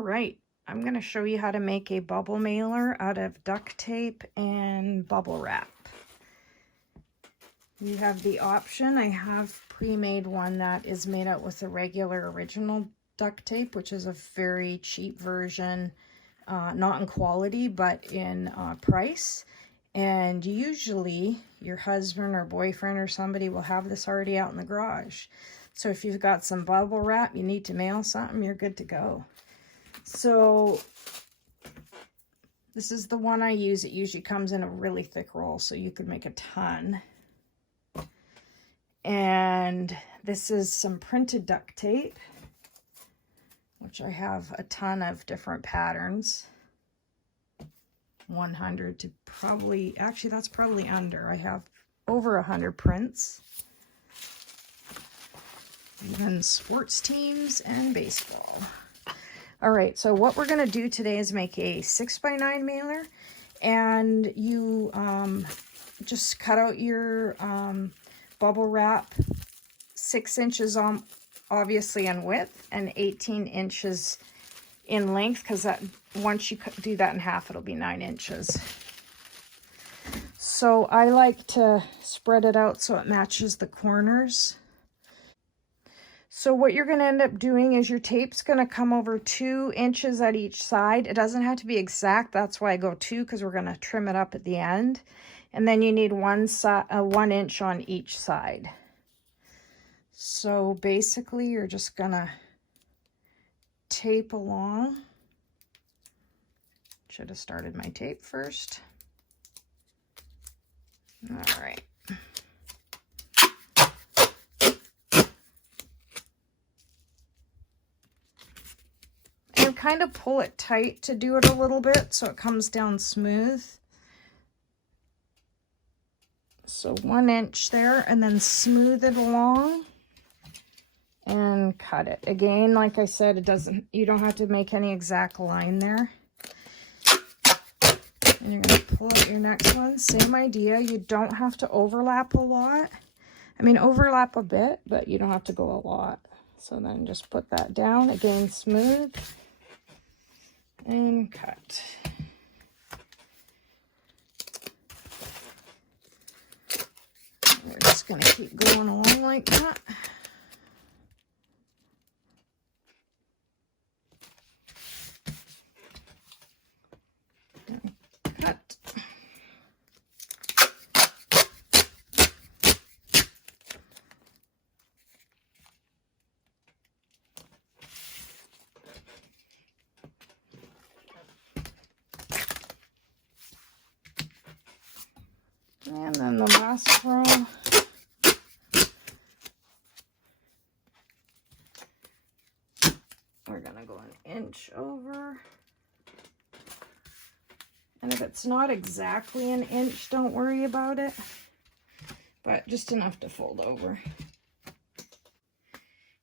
right, I'm going to show you how to make a bubble mailer out of duct tape and bubble wrap. You have the option, I have pre-made one that is made out with a regular original duct tape, which is a very cheap version, not in quality, but in price. And usually your husband or boyfriend or somebody will have this already out in the garage. So if you've got some bubble wrap, you need to mail something, you're good to go. So this is the one I use. It usually comes in a really thick roll, so you could make a ton. And this is some printed duct tape, which I have a ton of different patterns. 100 to probably, actually that's probably under. I have over 100 prints. Even sports teams and baseball. All right, so what we're going to do today is make a 6x9 mailer, and you just cut out your bubble wrap 6 inches on, obviously in width, and 18 inches in length, because that once you do that in half, it'll be 9 inches. So I like to spread it out so it matches the corners. So what you're going to end up doing is your tape's going to come over 2 inches at each side. It doesn't have to be exact. That's why I go 2, because we're going to trim it up at the end. And then you need 1 inch on each side. So basically you're just going to tape along. Should have started my tape first. All right. And kind of pull it tight to do it a little bit so it comes down smooth. So 1 inch there, and then smooth it along and cut it. Again, like I said, it doesn't, you don't have to make any exact line there. And you're going to pull out your next one. Same idea. You don't have to overlap a lot. I mean, overlap a bit, but you don't have to go a lot. So then just put that down. Again, smooth. And cut. We're just going to keep going along like that. Cut. And then the last row. We're going to go 1 inch over. And if it's not exactly 1 inch, don't worry about it. But just enough to fold over.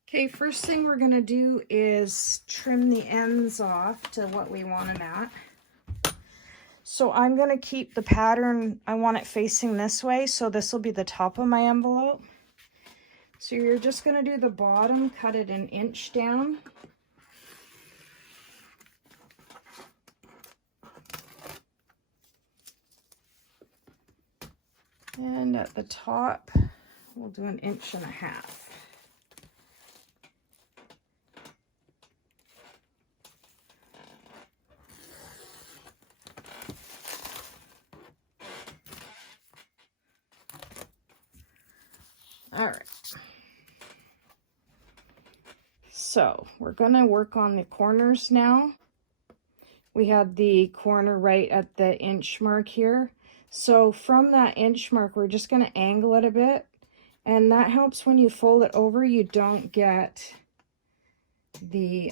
Okay, first thing we're going to do is trim the ends off to what we want them at. So I'm going to keep the pattern, I want it facing this way, so this will be the top of my envelope. So you're just going to do the bottom, cut it 1 inch down. And at the top, we'll do 1.5 inches. All right. So we're going to work on the corners now. We had the corner right at the inch mark here. So from that inch mark, we're just going to angle it a bit. And that helps when you fold it over, you don't get the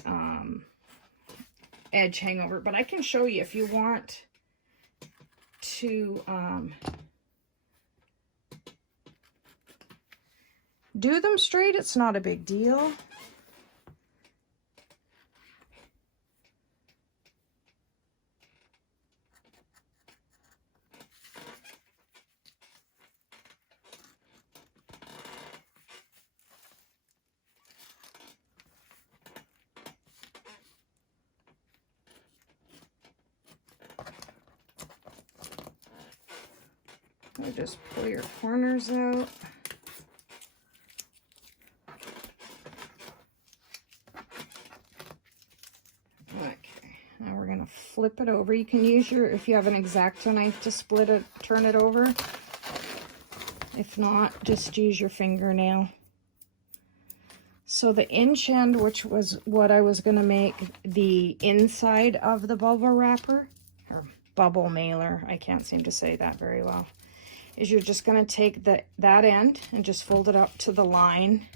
edge hangover. But I can show you if you want to do them straight. It's not a big deal. So just pull your corners out. Okay, now we're gonna flip it over. You can use your, if you have an Xacto knife to split it, turn it over. If not, just use your fingernail. So the inch end, which was what I was gonna make the inside of the bubble wrapper, or bubble mailer, I can't seem to say that very well, is you're just gonna take that end and just fold it up to the line.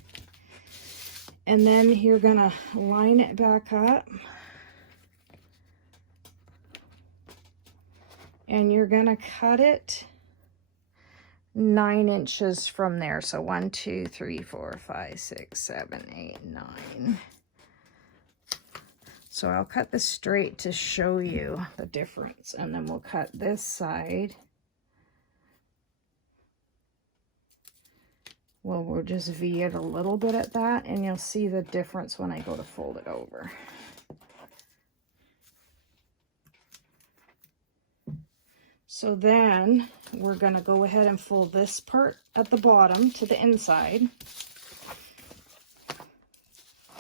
And then you're gonna line it back up. And you're gonna cut it 9 inches from there. So 1, 2, 3, 4, 5, 6, 7, 8, 9. So I'll cut this straight to show you the difference. And then we'll cut this side. Well, we'll just V it a little bit at that, and you'll see the difference when I go to fold it over. So then we're going to go ahead and fold this part at the bottom to the inside.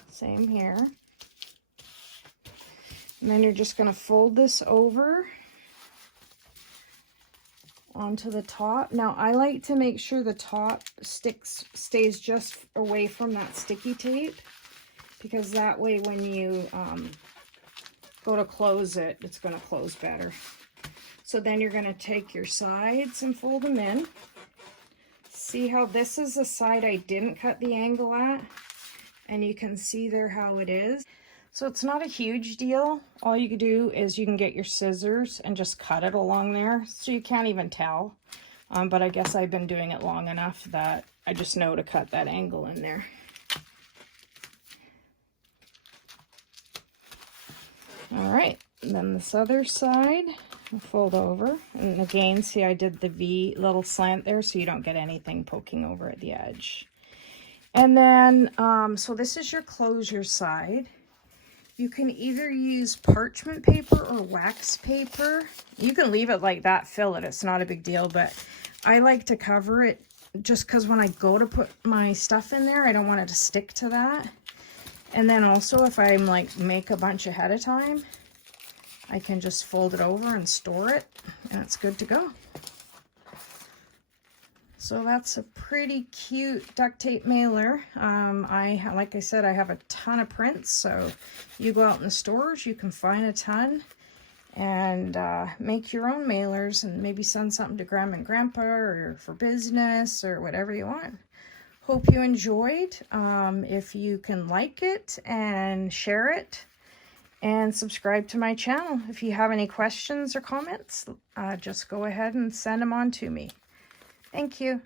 Same here. And then you're just going to fold this over onto the top. Now I like to make sure the top stays just away from that sticky tape, because that way when you go to close it, it's going to close better. So then you're going to take your sides and fold them in. See how this is the side I didn't cut the angle at? And you can see there how it is. So it's not a huge deal. All you can do is you can get your scissors and just cut it along there. So you can't even tell. But I guess I've been doing it long enough that I just know to cut that angle in there. All right, and then this other side. I'll fold over, and again, see I did the V little slant there so you don't get anything poking over at the edge. And then, so this is your closure side. You can either use parchment paper or wax paper. You can leave it like that, fill it, it's not a big deal, but I like to cover it just because when I go to put my stuff in there, I don't want it to stick to that. And then also if I'm like make a bunch ahead of time, I can just fold it over and store it, and it's good to go. So that's a pretty cute duct tape mailer. Like I said, I have a ton of prints, so you go out in the stores, you can find a ton and make your own mailers and maybe send something to Grandma and Grandpa or for business or whatever you want. Hope you enjoyed. If you can like it and share it, and subscribe to my channel. If you have any questions or comments, just go ahead and send them on to me. Thank you.